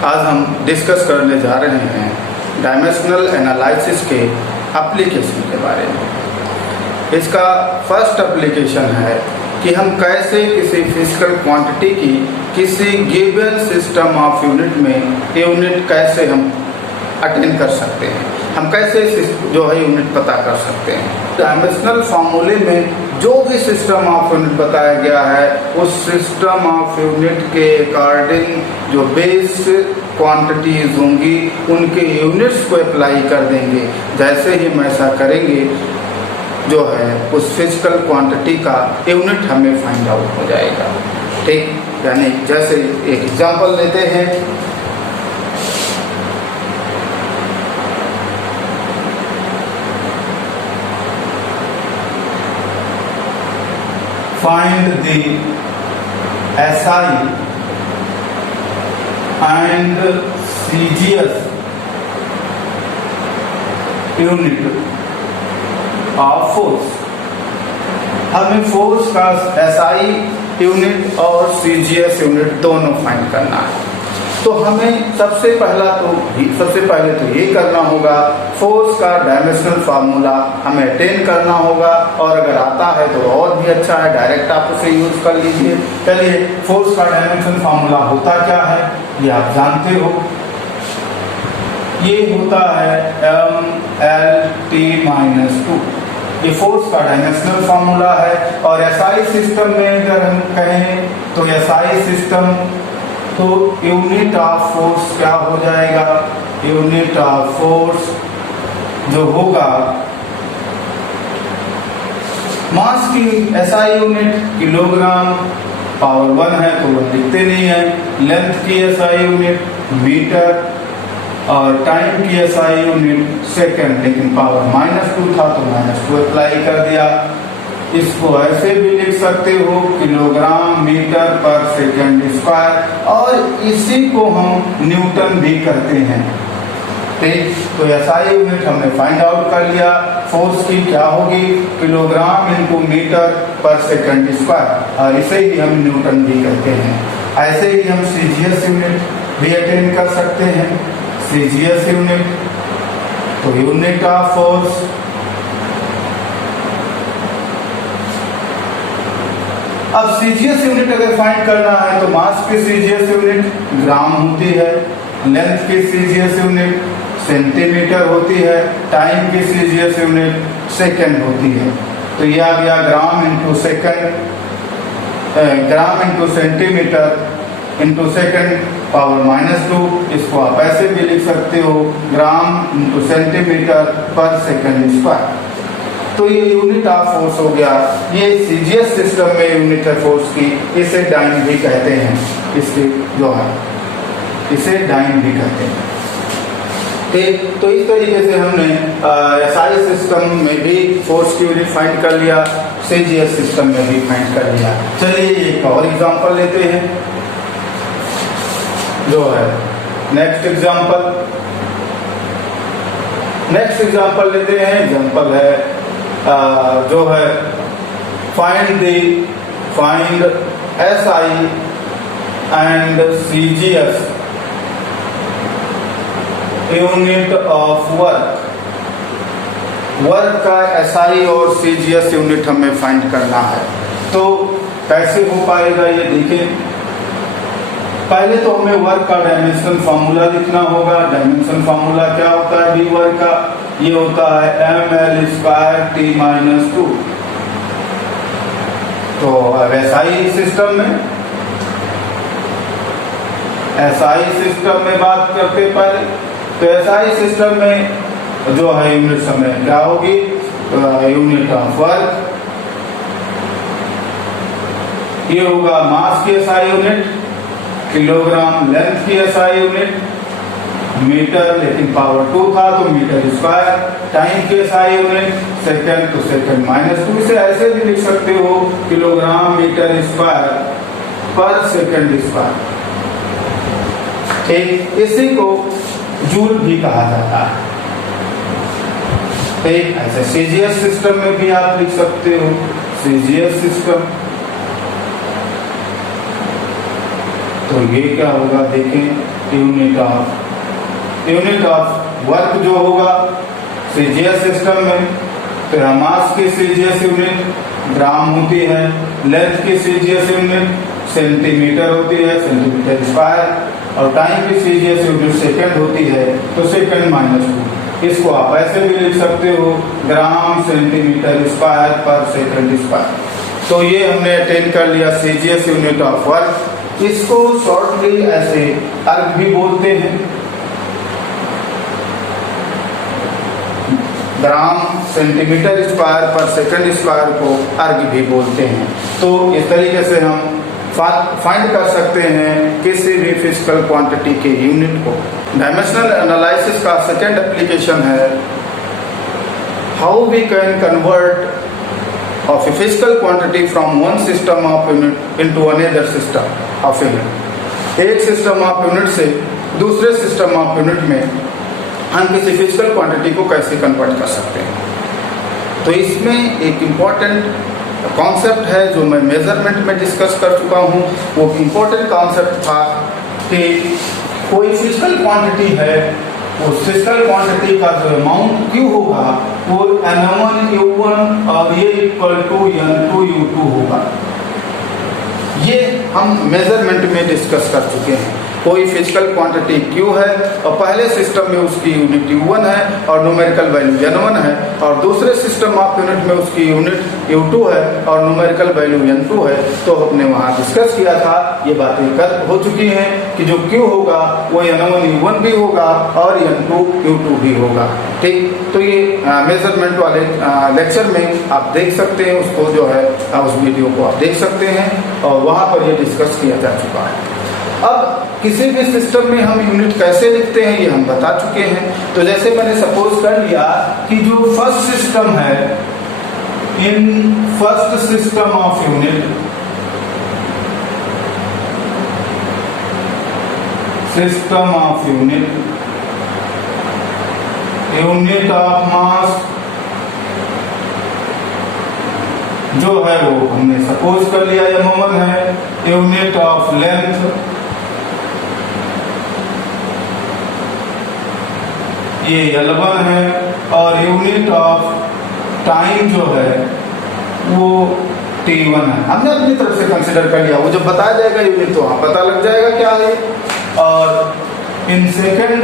आज हम डिस्कस करने जा रहे हैं डायमेंशनल एनालिसिस के एप्लीकेशन के बारे में। इसका फर्स्ट एप्लीकेशन है कि हम कैसे किसी फिजिकल क्वांटिटी की किसी गिवन सिस्टम ऑफ यूनिट में यूनिट कैसे हम अटेन कर सकते हैं, हम कैसे जो है यूनिट पता कर सकते हैं। डायमेंशनल फार्मूले में जो भी सिस्टम ऑफ यूनिट बताया गया है उस सिस्टम ऑफ यूनिट के अकॉर्डिंग जो बेस क्वांटिटीज होंगी उनके यूनिट्स को अप्लाई कर देंगे। जैसे ही हम ऐसा करेंगे जो है उस फिजिकल क्वांटिटी का यूनिट हमें फाइंड आउट हो जाएगा। ठीक, यानी जैसे एक एग्जांपल लेते हैं। Find the SI and CGS unit of force। हमें फोर्स का SI यूनिट और CGS यूनिट दोनों फाइंड करना है। तो हमें सबसे पहले तो ये करना होगा, फोर्स का डायमेंशनल फार्मूला हमें अटेन करना होगा, और अगर आता है तो और भी अच्छा है, डायरेक्ट आप उसे यूज कर लीजिए। चलिए, फोर्स का डायमेंशनल फार्मूला होता क्या है ये आप जानते हो। ये होता है MLT-2। ये फोर्स का डायमेंशनल फार्मूला है। और एसआई सिस्टम में अगर हम कहें तो एसआई सिस्टम तो यूनिट ऑफ फोर्स क्या हो जाएगा, यूनिट ऑफ फोर्स जो होगा मास की एसआई यूनिट किलोग्राम, पावर 1 है तो वो लिखते नहीं है, लेंथ की एसआई यूनिट मीटर और टाइम की एसआई यूनिट सेकंड, लेकिन पावर -2 था तो -2 अप्लाई कर दिया। इसको ऐसे भी लिख सकते हो किलोग्राम मीटर पर सेकंड स्क्वायर, और इसी को हम न्यूटन भी करते हैं। ठीक, तो एसआई यूनिट हमने फाइंड आउट कर लिया। फोर्स की क्या होगी, किलोग्राम इंटू मीटर पर सेकंड स्क्वायर, और इसे ही हम न्यूटन भी करते हैं। ऐसे ही हम सीजीएस यूनिट भी अटेन कर सकते हैं। सीजीएस यूनिट तो यूनिट ऑफ फोर्स अब सीजीएस यूनिट अगर फाइंड करना है तो मास की सीजीएस यूनिट ग्राम होती है, लेंथ की सीजीएस यूनिट सेंटीमीटर होती है, टाइम की सीजीएस यूनिट सेकंड होती है। तो यह आ गया gram into second, gram into centimetre into second power -2। इसको आप ऐसे भी लिख सकते हो, ग्राम इंटू सेंटीमीटर पर सेकंड स्क्वायर। तो ये यूनिट ऑफ फोर्स हो गया। ये सीजीएस सिस्टम में यूनिट है फोर्स की, इसे डाइन भी कहते हैं। इसकी जो है इसे डाइन भी कहते हैं। ठीक, तो इस तरीके से हमने एसआई सिस्टम में भी फोर्स की यूनिट फाइंड कर लिया, सीजीएस सिस्टम में भी फाइंड कर लिया। चलिए एक और एग्जांपल लेते हैं जो है नेक्स्ट एग्जांपल लेते हैं। एग्जांपल है जो है find SI and CGS unit of work का SI और CGS यूनिट हमें फाइंड करना है। तो कैसे हो पाएगा ये देखें। पहले तो हमें वर्क का डायमेंशनल फार्मूला लिखना होगा। डायमेंशन फार्मूला क्या होता है, वी वर्क का ये होता है ML²T-2। तो अब एसआई सिस्टम में बात करते पहले, तो एसआई सिस्टम में जो है यूनिट समय क्या होगी, यूनिट ऑफ वर्क ये होगा मास की एसआई यूनिट, किलोग्राम लेंथ की एसआई यूनिट, मीटर लेकिन पावर 2 था तो मीटर स्क्वायर, टाइम की एसआई यूनिट सेकंड तो सेकंड -2। इसे ऐसे भी लिख सकते हो किलोग्राम मीटर स्क्वायर पर सेकंड स्क्वायर। ठीक, इसी को जूल भी कहा जाता है। ठीक, ऐसे सीजीएस सिस्टम में भी आप लिख सकते हो सीजीएस सिस्टम। तो ये क्या होगा देखें, यूनिट ऑफ वर्क जो होगा सीजीएस सिस्टम में, फिर मास की सीजीएस यूनिट ग्राम होती है, लेंथ की सीजीएस यूनिट सेंटीमीटर होती है, सेंटीमीटर स्क्वायर, और टाइम की सीजीएस यूनिट सेकंड होती है, तो सेकंड -2। इसको आप ऐसे भी लिख सकते हो, ग्राम सेंटीमीटर स्क्वायर पर सेकंड स्क्वायर। तो ये हमने अटेन कर लिया सीजीएस यूनिट ऑफ वर्क। इसको शॉर्टली ऐसे अर्ग भी बोलते हैं, ग्राम सेंटीमीटर स्क्वायर पर सेकंड स्क्वायर को अर्ग भी बोलते हैं। तो इस तरीके से हम फाइंड कर सकते हैं किसी भी फिजिकल क्वांटिटी के यूनिट को। डायमेंशनल एनालिसिस का सेकंड एप्लीकेशन है how we can convert of a physical quantity from one system of unit into another system of unit. एक सिस्टम ऑफ यूनिट से दूसरे सिस्टम ऑफ यूनिट में हम किसी फिजिकल क्वांटिटी को कैसे कन्वर्ट कर सकते हैं। तो इसमें एक इम्पॉर्टेंट कॉन्सेप्ट है जो मैं मेजरमेंट में डिस्कस कर चुका हूँ। वो इम्पोर्टेंट कॉन्सेप्ट था कि कोई फिजिकल क्वांटिटी है, उस फिजिकल क्वांटिटी का जो अमाउंट क्यू होगा वो n1 u1 और ये इक्वल टू n2 u2 होगा। ये हम मेजरमेंट में डिस्कस कर चुके हैं। कोई फिजिकल क्वांटिटी Q है और पहले सिस्टम में उसकी यूनिट U1 है और न्यूमेरिकल वैल्यू N1 है, और दूसरे सिस्टम ऑफ यूनिट में उसकी यूनिट U2 है और न्यूमेरिकल वैल्यू N2 है। तो हमने वहाँ डिस्कस किया था, ये बातें हो चुकी हैं कि जो Q होगा वो N1 U1 भी होगा और N2 U2 भी होगा। ठीक, तो ये मेजरमेंट वाले लेक्चर में आप देख सकते हैं, उसको जो है उस वीडियो को आप देख सकते हैं और वहाँ पर ये डिस्कस किया जा चुका है। अब किसी भी सिस्टम में हम यूनिट कैसे लिखते हैं ये हम बता चुके हैं। तो जैसे मैंने सपोज कर लिया कि जो फर्स्ट सिस्टम है, in first system of unit, system of unit, unit of mass जो है वो हमने सपोज कर लिया m1 है, यूनिट ऑफ लेंथ ये L1 है, और यूनिट ऑफ टाइम जो है वो T1 है। हमने अपनी तरफ से कंसीडर कर लिया, वो जब बताया जाएगा यूनिट तो हाँ पता लग जाएगा क्या है। और in second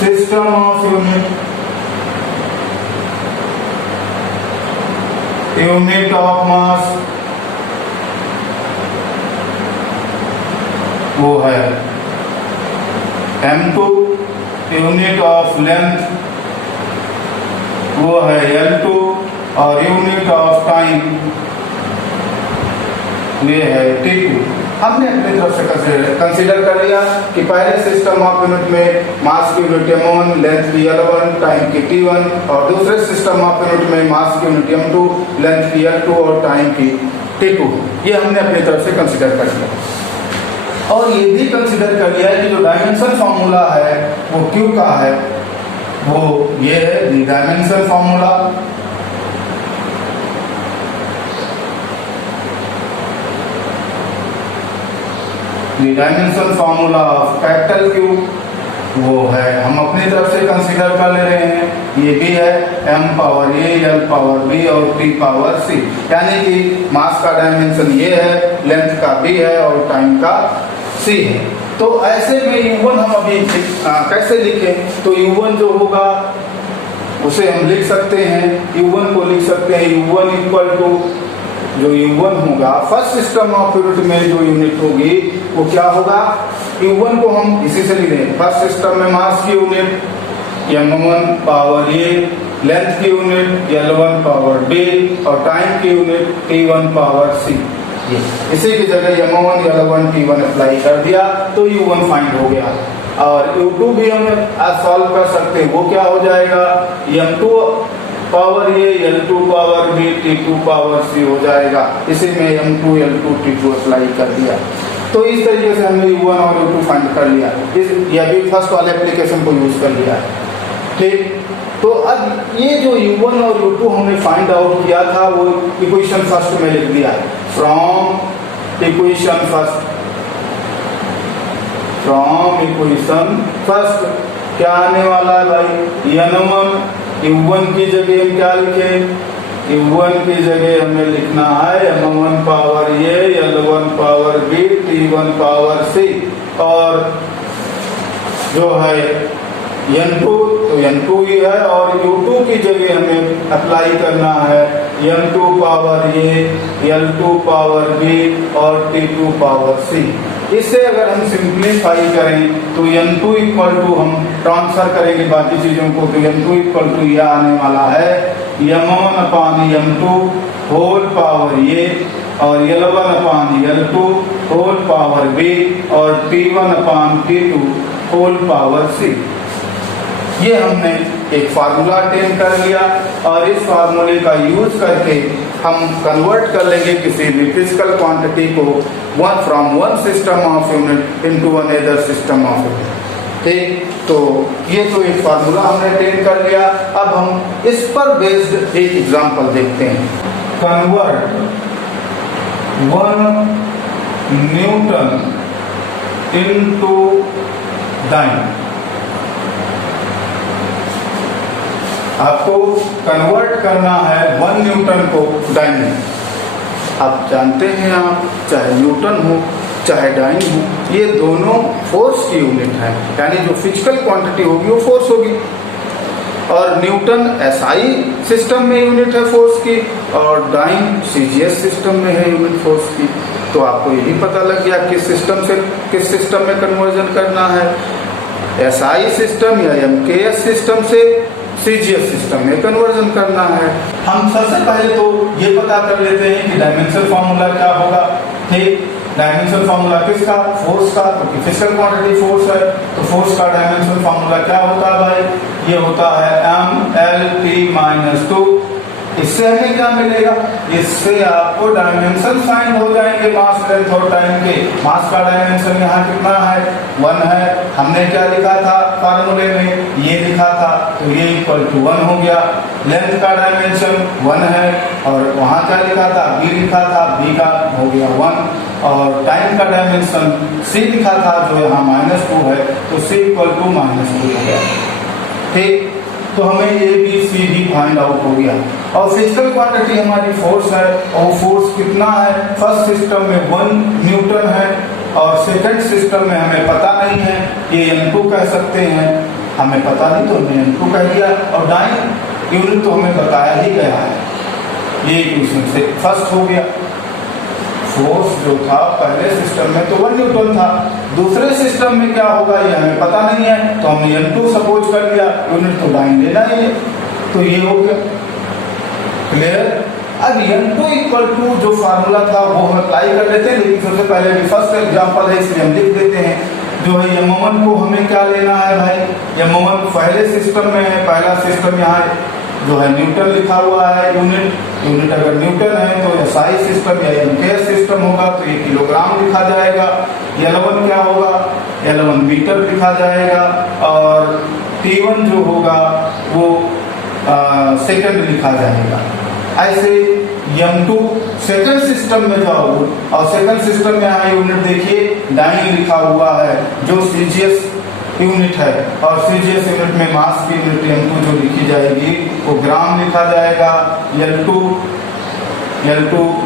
system of unit, unit of mass वो है M2, यूनिट ऑफ लेंथ वो है L2, और यूनिट ऑफ टाइम ये है T2। हमने अपनी तरफ से कंसीडर कर लिया कि पहले सिस्टम ऑफ यूनिट में मास की यूनिट M1, लेंथ की L1, टाइम की T1, और दूसरे सिस्टम ऑफ यूनिट में मास की यूनिट M2, लेंथ की L2 और टाइम की T2। ये हमने अपनी तरफ से कंसीडर कर लिया। और ये भी कंसीडर कर लिया कि जो डायमेंशन फॉर्मूला है वो Q का है, वो ये है dimension formula. Dimension formula of capital Q वो है, हम अपनी तरफ से कंसीडर कर ले रहे हैं। ये भी है m power a, l power b और t पावर c, यानी कि मास का डायमेंशन ये है, लेंथ का b है और टाइम का c है। तो ऐसे में u1 हम अभी कैसे लिखें, तो u1 जो होगा उसे हम लिख सकते हैं, u1 को लिख सकते हैं u1 इक्वल टू जो u1 होगा फर्स्ट सिस्टम ऑफ यूनिट में जो यूनिट होगी वो क्या होगा, u1 को हम इसी से लिख दें। फर्स्ट सिस्टम में मास की unit m1 power a, length की यूनिट l1 पावर b और टाइम की यूनिट t1 पावर c। इसी की जगह m1 l1 t1 अप्लाई कर दिया तो u1 फाइंड हो गया। और u2 भी हम सॉल्व कर सकते हैं, वो क्या हो जाएगा m2 power a, l2 power b, t2 power c हो जाएगा। इसी में m2 l2 t2 अप्लाई कर दिया। तो इस तरीके से हमने u1 और u2 फाइंड कर लिया। यह भी फर्स्ट वाले एप्लीकेशन को यूज कर लिया है। ठीक, तो अब ये जो u1 और u2 हमने फाइंड आउट किया था वो इक्वेशन फर्स्ट में लिख दिया, from equation first from equation first क्या आने वाला है भाई, n1 u1 की जगह हम क्या लिखे, u1 की जगह हमें लिखना है m1 पावर ये, l1 power b, t1 power c, और जो है n2 तो n2 ही है, और u2 की जगह हमें अप्लाई करना है n2 पावर ये, l2 पावर b और t2 पावर c। इससे अगर हम सिंप्लीफाई करें तो n2 इक्वल टू हम ट्रांसफर करेंगे बाकी चीजों को, तो n2 इक्वल टू यह आने वाला है m1 अपान m2 होल पावर ये, और l1 अपान l2 होल पावर b, और t1 upon t2 whole power c। ये हमने एक फार्मूला अटेन कर लिया, और इस फार्मूले का यूज करके हम कन्वर्ट कर लेंगे किसी भी फिजिकल क्वांटिटी को from one system of unit into another system of unit. ठीक, तो ये तो एक फार्मूला हमने अटेन कर लिया। अब हम इस पर बेस्ड एक एग्जांपल देखते हैं। Convert 1 newton into dyne. आपको कन्वर्ट करना है 1 न्यूटन को डाइन में। आप जानते हैं, आप चाहे न्यूटन हो चाहे डाइन हो, ये दोनों फोर्स की यूनिट है, यानी जो फिजिकल क्वांटिटी होगी वो फोर्स होगी। और न्यूटन एसआई सिस्टम में यूनिट है फोर्स की, और डाइन सीजीएस सिस्टम में है यूनिट फोर्स की। तो आपको यही पता लग गया किस सिस्टम से किस सिस्टम में कन्वर्जन करना है, एसआई सिस्टम या एमकेएस सिस्टम से सीजीएस सिस्टम में कन्वर्जन करना है। हम सबसे पहले तो ये पता कर लेते हैं कि डायमेंशन फार्मूला क्या होगा। ठीक, डायमेंशन फार्मूला किसका, फोर्स का, क्योंकि फिजिकल क्वांटिटी फोर्स है, तो फोर्स का डायमेंशन फार्मूला क्या होता है भाई, ये होता है m/l(t)-2। इससे हमें क्या मिलेगा, इससे आपको डायमेंशन फाइंड हो जाएंगे मास, लेंथ और टाइम के। मास का डायमेंशन यहाँ कितना है, 1 है। हमने क्या लिखा था फार्मूले में, ये लिखा था, तो ये इक्वल टू 1 हो गया। लेंथ का डायमेंशन 1 है, और वहाँ क्या लिखा था, b लिखा था, b का हो गया 1। और टाइम का डायमेंशन c लिखा था, जो यहाँ -2 है, तो c इक्वल टू -2 हो गया। ठीक, तो हमें ए बी सी भी फाइंड आउट हो गया। और फिजिकल क्वांटिटी हमारी फोर्स है, और फोर्स कितना है, फर्स्ट सिस्टम में 1 न्यूटन है, और सेकंड सिस्टम में हमें पता नहीं है, ये n2 कह सकते हैं, हमें पता नहीं तो हमने n2 कह दिया। और डाइन यूनिट तो हमें बताया ही गया है, ये इक्वेशन से फर्स्ट हो गया। फोर्स जो था पहले सिस्टम में तो 1 न्यूटन था, दूसरे सिस्टम में क्या होगा ये हमें पता नहीं है, तो हमने n2 सपोज कर लिया, यूनिट तो डाइन लेना ही है, तो ये हो गया क्लियर। अब n2 इक्वल टू जो फार्मूला था वो हम अप्लाई कर लेते हैं, लेकिन सबसे पहले फर्स्ट एग्जांपल है इसलिए हम लिख देते हैं। जो है m1 को हमें क्या लेना है भाई, m1 पहले सिस्टम में है, पहला सिस्टम यहाँ जो है न्यूटन लिखा हुआ है, यूनिट अगर न्यूटन है तो एसआई सिस्टम या एमकेएस सिस्टम होगा तो ये किलोग्राम लिखा जाएगा। l1 क्या होगा, l1 मीटर लिखा जाएगा, और t1 जो होगा वो सेकंड लिखा जाएगा। ऐसे m2 सेकंड सिस्टम में जाओ, और सेकंड सिस्टम में यहाँ यूनिट देखिए डाइन लिखा हुआ है, जो सीजीएस यूनिट है, और सीजीएस यूनिट में मास की यूनिट m2 जो लिखी जाएगी वो ग्राम लिखा जाएगा। l2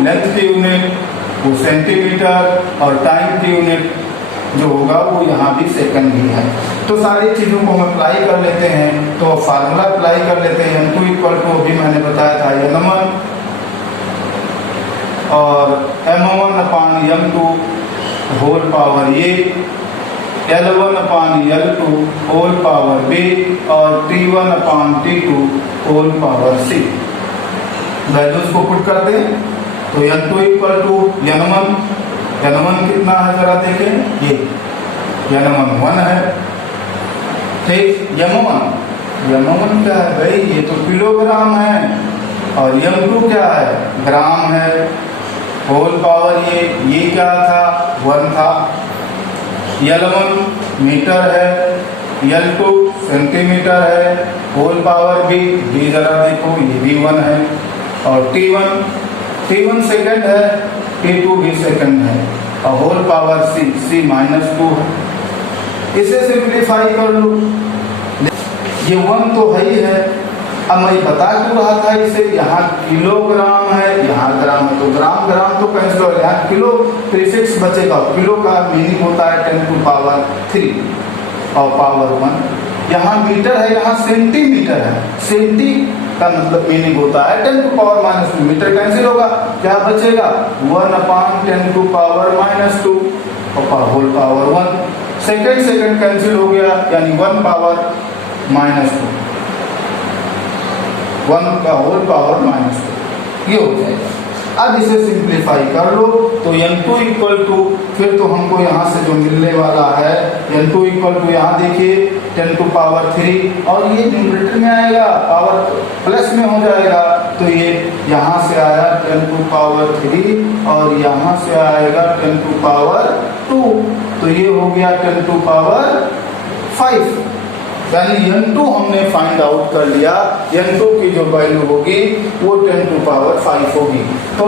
लेंथ की यूनिट वो सेंटीमीटर, और टाइम की यूनिट जो होगा वो यहाँ भी सेकंड ही है। तो सारी चीजों को हम अप्लाई कर लेते हैं, तो फार्मूला अप्लाई कर लेते हैं। m2 इक्वल टू अभी मैंने बताया था m1, और m1 अपान m2 होल पावर ये, l1 अपान l2 होल पावर b, और t1 upon t2 whole power c। Values को पुट कर दें तो n2 इक्वल टू n1 कितना है जरा देखें, ये n1 1 है। ठीक, m1 क्या है भाई, ये तो किलोग्राम है, और m2 क्या है, ग्राम है। होल पावर ये क्या था, 1 था। l1 मीटर है, l2 सेंटीमीटर है, होल पावर b जरा देखो ये भी 1 है, और t1 सेकंड है, t2 भी सेकंड है, और होल पावर c -2 है। इसे सिंप्लीफाई कर लो, ये 1 तो है ही है। अब मैं बता क्यों रहा था इसे, यहाँ किलोग्राम है, यहाँ ग्राम है, तो ग्राम ग्राम तो कैंसिल हो, यहाँ किलो प्रीफिक्स बचेगा। किलो का मीनिंग होता है 10 टू पावर 3 और पावर 1। यहाँ मीटर है, यहाँ सेंटीमीटर है, सेंटी का मतलब मीनिंग होता है 10 टू पावर -2। मीटर कैंसिल होगा, क्या बचेगा 1/10 टू पावर -2 और होल पावर 1। सेकंड कैंसिल हो गया, यानी 1 पावर -2, 1 का होल पावर -2 ये हो जाएगा। अब इसे सिंप्लीफाई कर लो तो n2 इक्वल टू, फिर तो हमको यहाँ से जो मिलने वाला है n2 इक्वल टू, यहाँ देखिए 10 टू पावर 3 और ये न्यूमरेटर में आएगा, पावर प्लस में हो जाएगा, तो ये यहाँ से आया 10 टू पावर 3 और यहाँ से आएगा 10 टू पावर 2, तो ये हो गया 10 टू पावर 5। यानी n2 हमने फाइंड आउट कर लिया, n2 की जो वैल्यू होगी वो 10 टू पावर 5 होगी। तो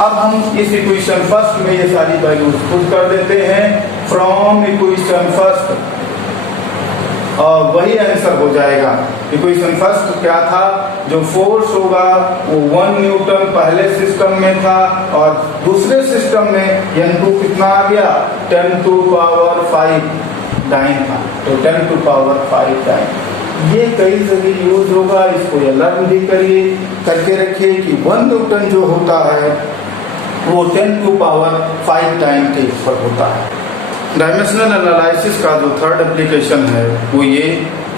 अब हम इस इक्वेशन फर्स्ट में ये सारी वैल्यूज पुट कर देते हैं फ्रॉम इक्वेशन फर्स्ट, और वही आंसर हो जाएगा। इक्वेशन फर्स्ट क्या था, जो फोर्स होगा वो 1 न्यूटन पहले सिस्टम में था और दूसरे सिस्टम में n2 कितना आ गया 10 टू पावर 5 डाइन था, तो 10 टू पावर 5 डाइन। ये कई जगह यूज होगा, इसको लर्न भी करिए, करके रखिए कि 1 न्यूटन जो होता है वो 10 टू पावर 5 टाइम के ऊपर होता है। डायमेंशनल एनालिसिस का जो थर्ड एप्लीकेशन है वो ये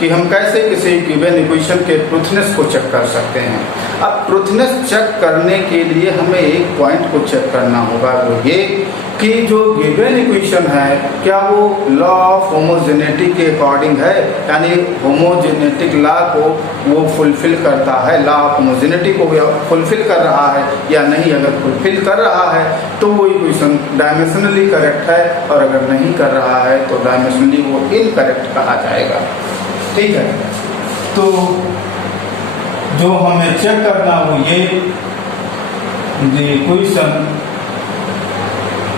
कि हम कैसे किसी गिवन इक्वेशन के ट्रूथनेस को चेक कर सकते हैं। अब ट्रूथनेस चेक करने के लिए हमें एक पॉइंट को चेक करना होगा, वो ये कि जो गिवन इक्वेशन है क्या वो लॉ ऑफ होमोजेनिटी के अकॉर्डिंग है, यानी होमोजेनेटिक लॉ को वो फुलफिल करता है, लॉ ऑफ होमोजेनिटी को फुलफिल कर रहा है या नहीं। अगर फुलफिल कर रहा है तो वो इक्वेशन डायमेंशनली करेक्ट है, और अगर नहीं कर रहा है तो डायमेंशनली वो इनकरेक्ट कहा जाएगा। ठीक है, तो जो हमें चेक करना वो ये, the equation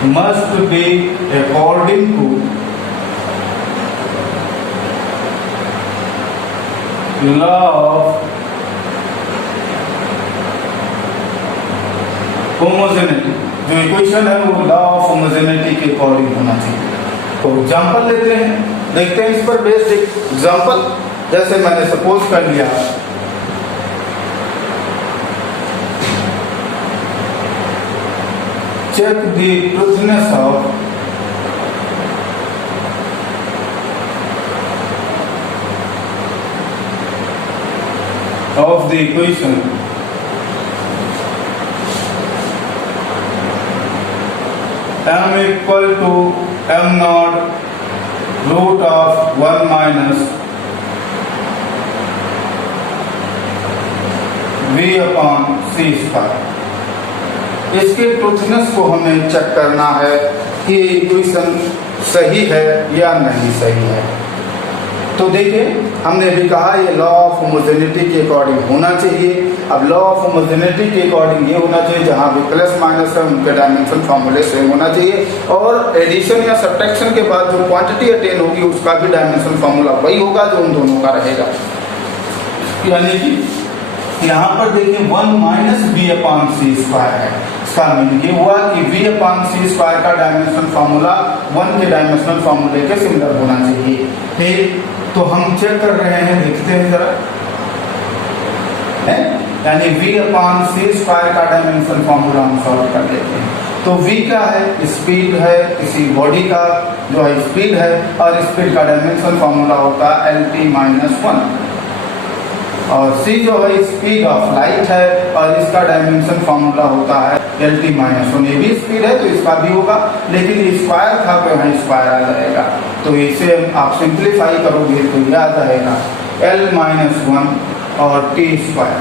must be according to law of homogeneity। जो इक्वेशन है वो लॉ ऑफ होमोजेनिटी के अकॉर्डिंग होना चाहिए। तो एग्जांपल लेते हैं, देखते हैं इस पर बेस्ड एग्जांपल। जैसे मैंने सपोज कर लिया check the truthiness of the equation m equal to m naught root of 1 minus v upon c square। इसके ट्रूथनेस को हमें चेक करना है कि इक्वेशन सही है या नहीं सही है। तो देखिए, हमने भी कहा ये लॉ ऑफ होमोजेनिटी के अकॉर्डिंग होना चाहिए। अब लॉ ऑफ होमोजेनिटी के अकॉर्डिंग ये होना चाहिए जहां भी प्लस माइनस है उनके डायमेंशन फॉर्मूले सेम होना चाहिए, और एडिशन या सब्ट्रैक्शन के बाद जो क्वांटिटी अटेन होगी उसका भी डायमेंशन फॉर्मूला वही होगा जो उन दोनों का रहेगा। यानी कि यहाँ पर देखिए 1 माइनस बी अपॉन सी स्क्वायर है। इसका मीनिंग ये हुआ कि v अपॉन सी स्क्वायर का डायमेंशन फॉर्मूला 1 के डायमेंशनल फॉर्मूले के सिमिलर होना चाहिए। ठीक, तो हम चेक कर रहे हैं, देखते हैं जरा, यानी v अपॉन सी स्क्वायर का डायमेंशन फॉर्मूला हम सॉल्व कर लेते हैं। तो v क्या है, स्पीड है किसी बॉडी का, जो है स्पीड है, और स्पीड का डायमेंशन फॉर्मूला होता है LT-1, और c जो है स्पीड ऑफ लाइट है और इसका डायमेंशन फॉर्मूला होता है LT-1। ये भी स्पीड है तो इसका भी होगा, लेकिन ये स्क्वायर था तो यहाँ स्क्वायर आ जाएगा, तो इसे आप सिंप्लीफाई करोगे तो ये आ जाएगा L-1 और t स्क्वायर,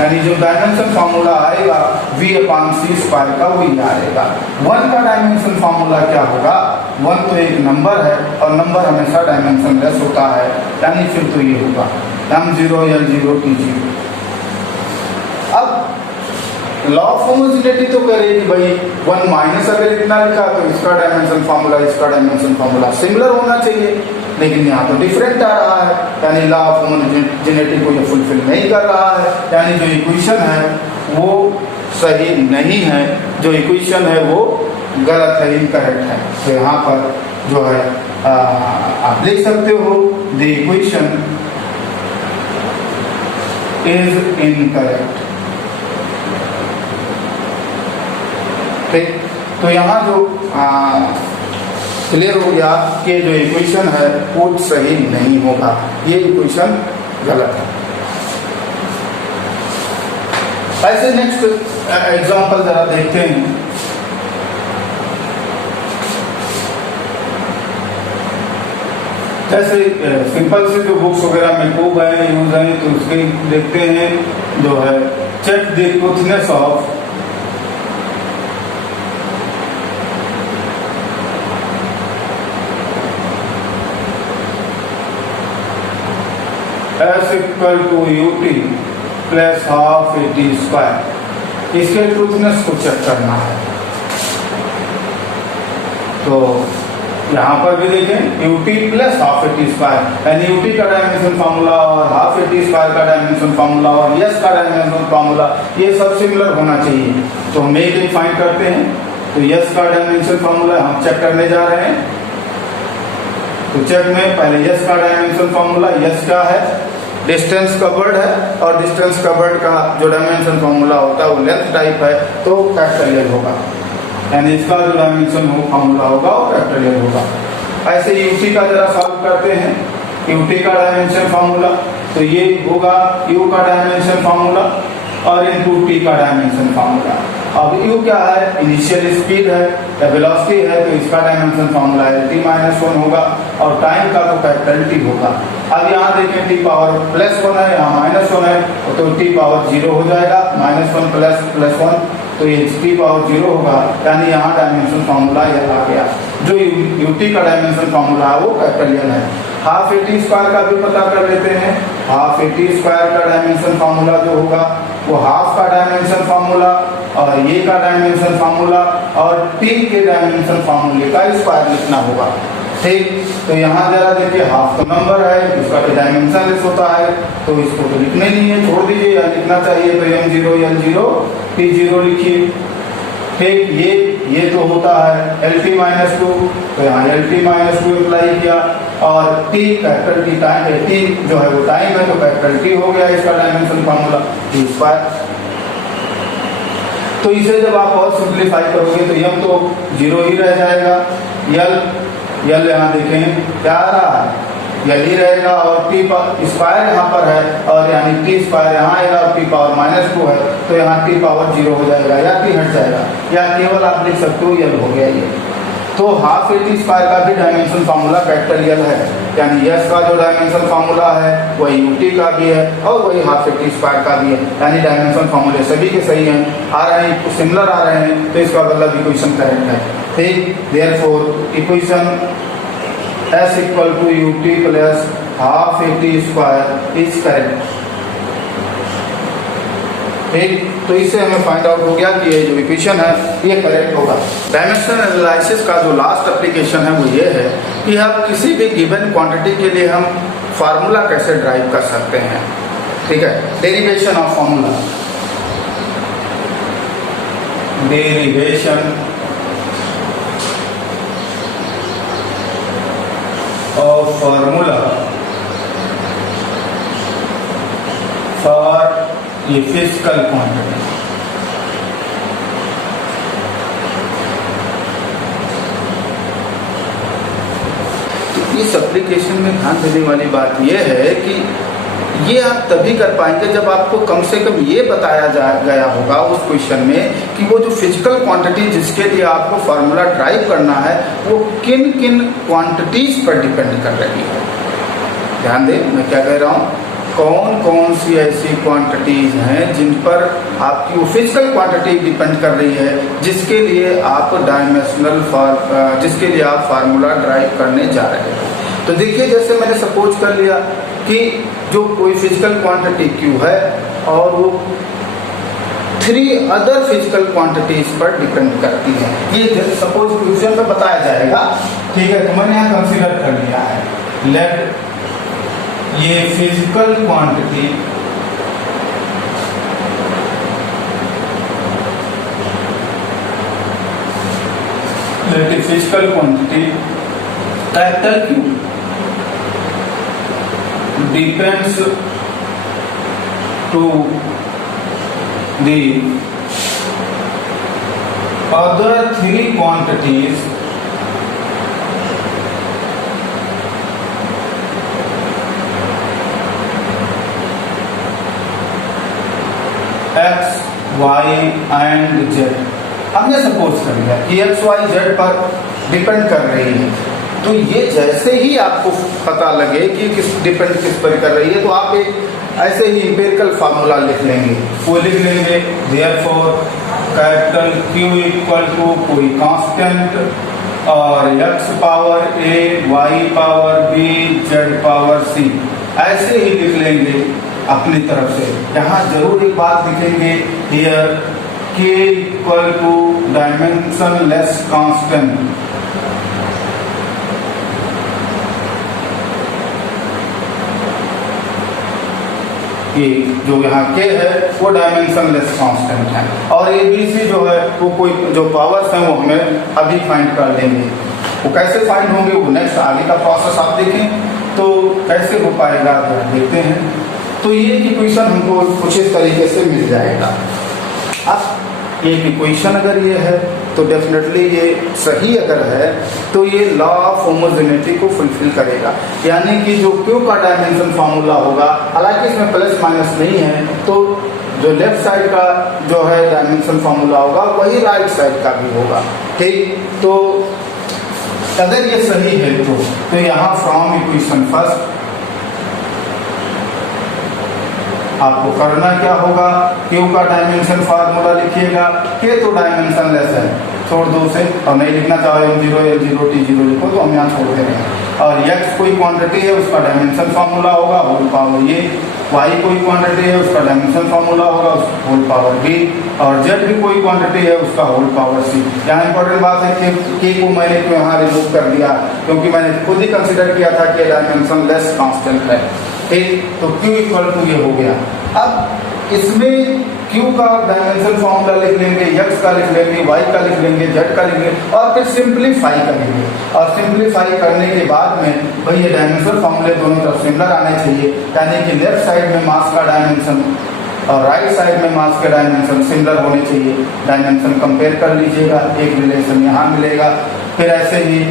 यानी जो डायमेंशन फॉर्मूला आएगा v अपॉन सी स्क्वायर का वही आएगा। 1 का डायमेंशन फॉर्मूला क्या होगा, 1 तो एक नंबर है और नंबर हमेशा डायमेंशन लेस होता है, यानी फिर तो ये होगा m0 L0 T0। अब लॉ ऑफ होमोजेनिटी तो कह रही है कि भाई 1 माइनस अगर इतना लिखा तो इसका डायमेंशन फार्मूला सिमिलर होना चाहिए, लेकिन यहाँ तो डिफरेंट आ रहा है, यानी लॉ ऑफ होमोजेनिटी को ये फुलफिल नहीं कर रहा है, यानी जो इक्वेशन है वो सही नहीं है, जो इक्वेशन है वो गलत है, इनकरेक्ट है। तो यहाँ पर जो है आप लिख सकते हो द इक्वेशन इज इनकरेक्ट। ठीक, तो यहाँ जो क्लियर हो गया कि जो इक्वेशन है वो सही नहीं होगा, ये इक्वेशन गलत है। ऐसे नेक्स्ट एग्जांपल जरा देखते हैं। जैसे सिंपल से जो बुक्स वगैरह में को गए यूज हैं तो उसके देखते हैं, जो है check the truthness of S equal to ut plus half at square, इसके ट्रूथनेस को चेक करना है। तो यहाँ पर भी देखें ut plus half at square, यानी ut का डायमेंशन फार्मूला और हाफ at स्क्वायर का डायमेंशन फार्मूला और s का डायमेंशन फार्मूला ये सब सिमिलर होना चाहिए। तो हम एक एक फाइंड करते हैं। तो s का डायमेंशन फार्मूला हम चेक करने जा रहे हैं। तो चेक में पहले s का डायमेंशन फार्मूला, s क्या है, डिस्टेंस कवर्ड है, और डिस्टेंस कवर्ड का जो डायमेंशन फार्मूला होता है वो लेंथ टाइप है, तो फैक्टोरियल होगा, यानी इसका जो डायमेंशन फार्मूला होगा वो फैक्टोरियल होगा। ऐसे ut का जरा सॉल्व करते हैं। ut का डायमेंशन फार्मूला तो ये होगा u का डायमेंशन फार्मूला और इनटू t का डायमेंशन फार्मूला। अब u क्या है, इनिशियल स्पीड है या वेलोसिटी है, तो इसका डायमेंशन फार्मूला है t-1 होगा, और टाइम का तो फैक्टर t होगा। अब यहाँ देखें t पावर +1 है, यहाँ -1 है, तो t पावर 0 हो जाएगा, -1 प्लस 1, तो ये t पावर 0 होगा, यानी यहाँ डायमेंशन फार्मूला यह आ गया। जो ut का डायमेंशन फार्मूला है वो फैक्टोरियल है। हाफ at स्क्वायर का भी पता कर लेते हैं। हाफ at स्क्वायर का डायमेंशन फार्मूला जो होगा वो हाफ का डायमेंशन फार्मूला और ये का डायमेंशन फार्मूला और t के डायमेंशन फार्मूले का स्क्वायर लिखना होगा। ठीक, तो यहाँ जरा देखिए हाफ तो नंबर है, उसका तो डायमेंशन लेस होता है, तो इसको तो लिखने नहीं है, छोड़ दीजिए, या लिखना चाहिए तो m0 L0 t0 लिखिए। ठीक, ये तो होता है LT-2, तो यहाँ LT-2 अप्लाई किया, और t factor t time, t जो है वो टाइम है, तो फैक्टर t हो गया इसका डायमेंशन फार्मूला t स्क्वायर। तो इसे जब आप और सिंप्लीफाई करोगे तो m तो 0 ही रह जाएगा, यल यहाँ देखें क्या आ रहा है, यल ही रहेगा, और t स्क्वायर यहाँ पर है, और यानी t स्क्वायर यहाँ आएगा, और t पावर -2 है, तो यहाँ t पावर 0 हो जाएगा, या t हट जाएगा, या केवल आप लिख सकते हो यल हो गया ये। तो हाफ at स्क्वायर का भी डायमेंशन फार्मूला फैक्टोरियल है, यानी s का जो डायमेंशन फार्मूला है वही ut का भी है और वही हाफ at स्क्वायर का भी है, यानी डायमेंशन फार्मूले सभी के सही हैं, आ रहे हैं, सिमिलर आ रहे हैं, तो इसका मतलब इक्वेशन करेक्ट है। ठीक, therefore equation s equal to ut plus half at square is correct. ठीक, तो इससे हमें फाइंड आउट हो गया कि ये जो इक्वेशन है ये करेक्ट होगा। डायमेंशनल एनालिसिस का जो लास्ट एप्लीकेशन है वो ये है कि हम किसी भी गिवन क्वांटिटी के लिए हम फार्मूला कैसे ड्राइव कर सकते हैं। ठीक है, derivation of formula, derivation of formula for ये फिजिकल क्वांटिटी। तो इस एप्लीकेशन में ध्यान देने वाली बात यह है कि ये आप तभी कर पाएंगे जब आपको कम से कम ये बताया गया होगा उस क्वेश्चन में कि वो जो फिजिकल क्वांटिटी जिसके लिए आपको फार्मूला ड्राइव करना है वो किन किन क्वांटिटीज पर डिपेंड कर रही है। ध्यान दें मैं क्या कह रहा हूँ, कौन कौन सी ऐसी क्वांटिटीज हैं जिन पर आपकी वो फिजिकल क्वांटिटी डिपेंड कर रही है जिसके लिए आप जिसके लिए आप फार्मूला ड्राइव करने जा रहे हो। तो देखिए जैसे मैंने सपोज कर लिया कि जो कोई फिजिकल क्वांटिटी Q है और वो 3 अदर फिजिकल क्वांटिटीज पर डिपेंड करती है। ये सपोज क्वेश्चन में बताया जाएगा, ठीक है। तो मैंने यहाँ कंसीडर कर लिया है, लेट ये physical quantity physical quantity capital Q depends to the other 3 quantities x, y and z। हमने सपोज कर लिया कि x, y, z पर डिपेंड कर रही है, तो ये जैसे ही आपको पता लगे कि किस पर कर रही है, तो आप एक ऐसे ही इंपेरिकल फार्मूला लिख लेंगे। वो लिख लेंगे therefore capital Q equal to कोई कांस्टेंट और x power a, y power b, z power c, ऐसे ही लिख लेंगे अपनी तरफ से। यहाँ जरूर एक बात लिखेंगे, here k equal to dimensionless constant. ये जो यहाँ के है वो डायमेंशन लेस कांस्टेंट है, और ए बी सी जो है वो कोई जो पावर्स हैं वो हमें अभी फाइंड कर लेंगे। वो कैसे फाइंड होंगे, वो नेक्स्ट आगे का प्रोसेस आप देखें तो कैसे हो पाएगा, देखते हैं। तो ये इक्वेशन हमको कुछ इस तरीके से मिल जाएगा। अब ये इक्वेशन अगर ये है तो डेफिनेटली ये सही अगर है तो ये लॉ ऑफ होमोजेनिटी को फुलफिल करेगा, यानी कि जो Q का डायमेंशन फार्मूला होगा, हालांकि इसमें प्लस माइनस नहीं है, तो जो लेफ्ट साइड का जो है डायमेंशन फार्मूला होगा वही राइट साइड का भी होगा, ठीक। तो अगर ये सही है तो यहाँ फ्रॉम इक्वेशन फर्स्ट आपको करना क्या होगा, Q का डायमेंशन फार्मूला लिखिएगा। K तो डायमेंशन लेस है, छोड़ दो उसे, और नहीं लिखना चाहो M0 L0 T0 लिखो, तो हम यहाँ छोड़ दे रहे हैं। और x कोई क्वांटिटी है उसका डायमेंशन फार्मूला होगा होल पावर ये, y कोई क्वांटिटी है उसका डायमेंशन फार्मूला होगा होल पावर b, और z भी कोई क्वांटिटी है उसका होल पावर c। यहाँ इंपॉर्टेंट बात है कि k को मैंने क्यों यहाँ रिमूव कर दिया, क्योंकि मैंने खुद ही कंसिडर किया था कि डायमेंशन लेस कांस्टेंट है, ठीक। तो Q इक्वल टू ये हो गया। अब इसमें Q का डायमेंशन फॉर्मूला लिख लेंगे, x का लिख लेंगे, y का लिख लेंगे, z का लिख लेंगे, और फिर सिंप्लीफाई करेंगे। और सिंप्लीफाई करने के बाद में भाई ये डायमेंशन फॉर्मूले दोनों तरफ सिमिलर आने चाहिए, यानी कि लेफ्ट साइड में मास का डायमेंशन और राइट साइड में मास के डायमेंशन सिमिलर होने चाहिए। डायमेंशन कंपेयर कर लीजिएगा, एक रिलेशन यहाँ मिलेगा। फिर ऐसे ही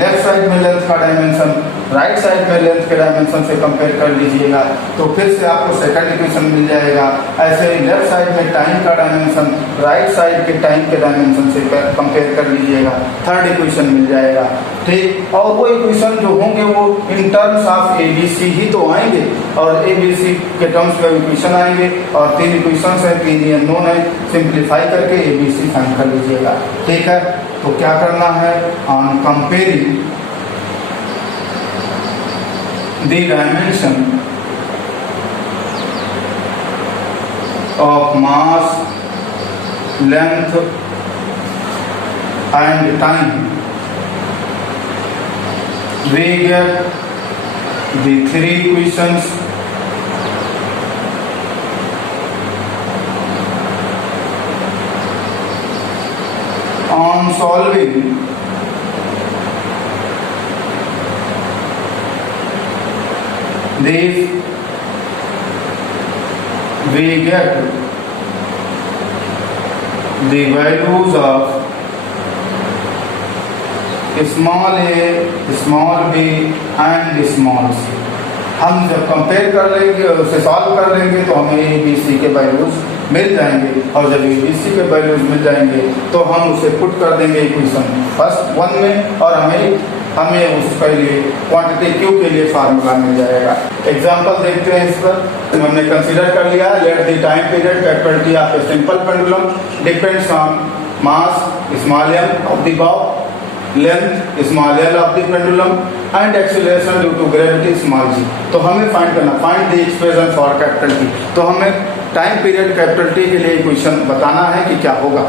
लेफ्ट साइड में लेंथ का डायमेंशन राइट साइड में लेंथ के डायमेंशन से कंपेयर कर लीजिएगा, तो फिर से आपको सेकंड इक्वेशन मिल जाएगा। ऐसे ही लेफ्ट साइड में टाइम का डायमेंशन राइट साइड के टाइम के डायमेंशन से कंपेयर कर लीजिएगा, थर्ड इक्वेशन मिल जाएगा, ठीक। और वो इक्वेशन जो होंगे वो इन टर्म्स ऑफ ABC ही तो आएंगे, और ABC के टर्म्स में इक्वेशन आएंगे, और 3 इक्वेशन है, 3 अननोन है, सिंप्लीफाई करके ABC फाइंड कर लीजिएगा, ठीक है। तो क्या करना है, on comparing the dimension of mass, length and time, we get the 3 equations on solving these we get the values of small a, small b and small c। हम जब कंपेयर कर लेंगे और उसे सॉल्व कर लेंगे तो हमें ए बी सी के वैल्यूज मिल जाएंगे, और जब ए बी सी के वैल्यूज मिल जाएंगे तो हम उसे पुट कर देंगे इक्वेशन फर्स्ट 1 में, और हमें उसके लिए क्वांटिटी Q के लिए फार्मूला मिल जाएगा। एग्जांपल देखते हैं इस पर। हमने कंसीडर कर लिया, let the time period capital T of a simple pendulum depends on mass small m of the bob, length small l of the pendulum and acceleration due to gravity small g। तो हमें find करना, find the expression for capital T। तो हमें time period capital T के लिए equation बताना है कि क्या होगा।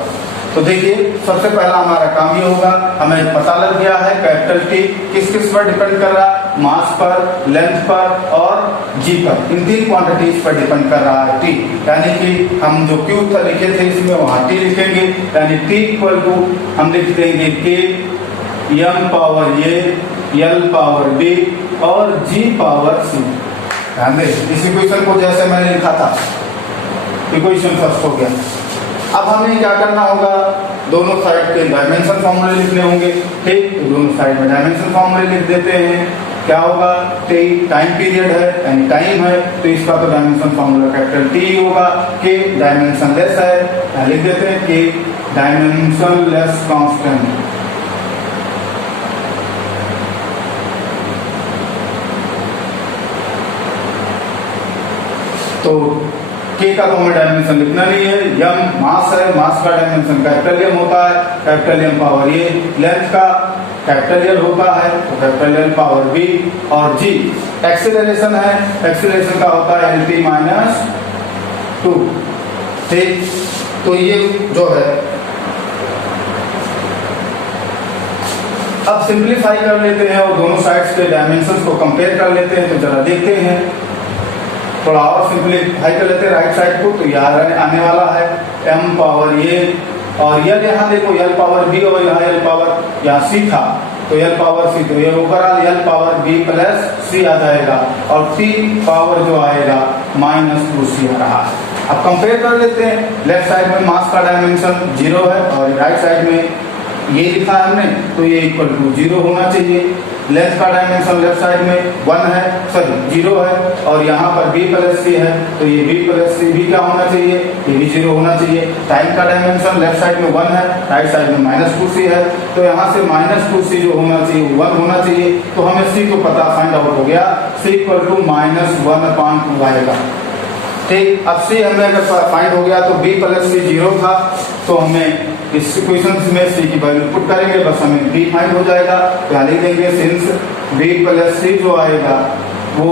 तो देखिए सबसे पहला हमारा काम ये होगा, हमें पता लग गया है कैपिटल टी किस किस पर डिपेंड कर रहा है, मास पर, लेंथ पर और जी पर, इन तीन क्वांटिटीज पर डिपेंड कर रहा है टी। यानी कि हम जो क्यू था लिखे थे इसमें वहां टी लिखेंगे, यानी टी इक्वल टू हम लिख देंगे k m power a l power b और जी पावर सी। ध्यान दें इस इक्वेशन को जैसे मैंने लिखा था, इक्वेशन फर्स्ट हो गया। अब हमें क्या करना होगा, दोनों साइड के डायमेंशन फॉर्मूले लिखने होंगे। ठीक, तो दोनों साइड में डायमेंशन फॉर्मूले लिख देते हैं। क्या होगा, टाइम पीरियड है यानी टाइम है, तो इसका तो डायमेंशन फॉर्मूला कैपिटल टी होगा। के डायमेंशन लेस है, लिख देते हैं कि डायमेंशन लेस कांस्टेंट। तो के का तो हमें डायमेंशन लिखना नहीं है, यम मास है, मास का डायमेंशन कैपिटल एम होता है, कैपिटल एम पावर ए, लेंथ का कैपिटल एल होता है तो कैपिटल एल पावर बी, और जी एक्सीलरेशन है, एक्सीलरेशन का होता है एल टी माइनस 2। ठीक, तो ये जो है अब सिंप्लीफाई कर लेते हैं और दोनों साइड्स के डायमेंशंस को कंपेयर कर लेते हैं। तो जरा देखते हैं, थोड़ा और सिंप्लीफाई कर लेते हैं राइट साइड को। तो यहाँ आने वाला है m पावर ए और यल, यहाँ देखो यल पावर बी और यहाँ यल पावर, यहाँ सी था तो यल पावर सी, तो ये ऊपर यल पावर बी प्लस सी आ जाएगा और टी पावर जो आएगा -2c आ रहा है। अब कंपेयर कर लेते हैं, लेफ्ट साइड में मास का डायमेंशन 0 है और राइट साइड में ये लिखा है हमने, तो ये इक्वल टू 0 होना चाहिए। लेंथ का डायमेंशन लेफ्ट साइड में 1 है, सॉरी 0 है, और यहाँ पर b प्लस सी है तो ये b प्लस सी भी क्या होना चाहिए, ये भी 0 होना चाहिए। टाइम का डायमेंशन लेफ्ट साइड में 1 है, राइट साइड में -2c है, तो यहाँ से -2c जो होना चाहिए 1 होना चाहिए। तो हमें c को पता फाइंड आउट हो गया, c इक्वल टू -1/2 आएगा। ठीक, अब c हमें अगर फाइंड हो गया तो b प्लस सी 0 था, तो हमें इस इक्वेशन में c की वैल्यू पुट करेंगे, बस हमें b फाइंड हो जाएगा। तो लिख देंगे सिंस b प्लस सी जो आएगा वो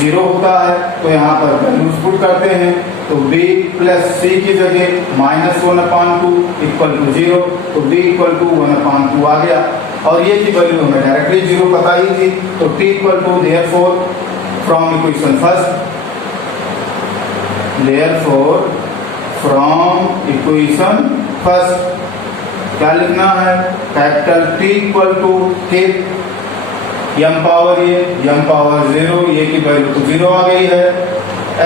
0 होता है, तो यहाँ पर वैल्यूज पुट करते हैं। तो b प्लस सी की जगह -1/2 इक्वल टू 0, तो b इक्वल टू 1/2 आ गया। और ये की वैल्यू हमें डायरेक्टली 0 पता ही थी, तो t equal to therefore from equation first, therefore from equation first क्या लिखना है, capital T equal to k m power a m power 0, ये की वैल्यू तो 0 आ गई है,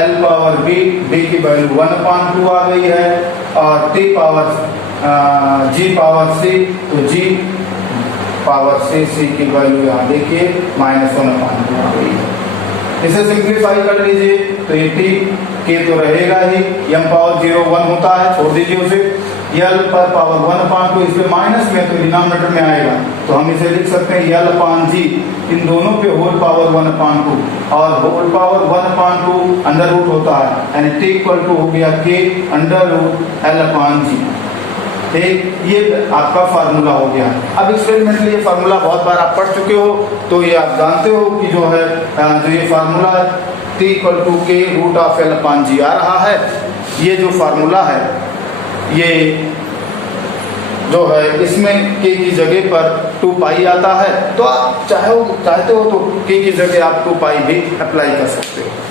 L पावर B B की वैल्यू 1/2 आ गई है, और T power G power C तो G पावर C की वैल्यू यहाँ देखिए -1/2 आ गई है। इसे सिंप्लीफाई कर लीजिए तो ये T के तो रहेगा ही, m पावर 0 1 होता है, छोड़ दीजिए उसे, L पर पावर 1/2, इसलिए माइनस में तो डिनोमिनेटर में आएगा, तो हम इसे लिख सकते हैं L अपान जी, इन दोनों पे होल पावर 1/2 और होल पावर 1/2 अंडर रूट होता है, यानी T इक्वल टू हो गया K अंडर रूट L अपान जी। ठीक, ये आपका फार्मूला हो गया। अब एक्सपेरिमेंटली ये फार्मूला बहुत बार आप पढ़ चुके हो, तो ये आप जानते हो कि जो है जो ये फार्मूला T इक्वल टू के रूट ऑफ L अपान जी आ रहा है। ये जो फार्मूला है ये जो है इसमें k की जगह पर 2 पाई आता है, तो आप चाहते हो तो k की जगह आप 2 पाई भी अप्लाई कर सकते हो।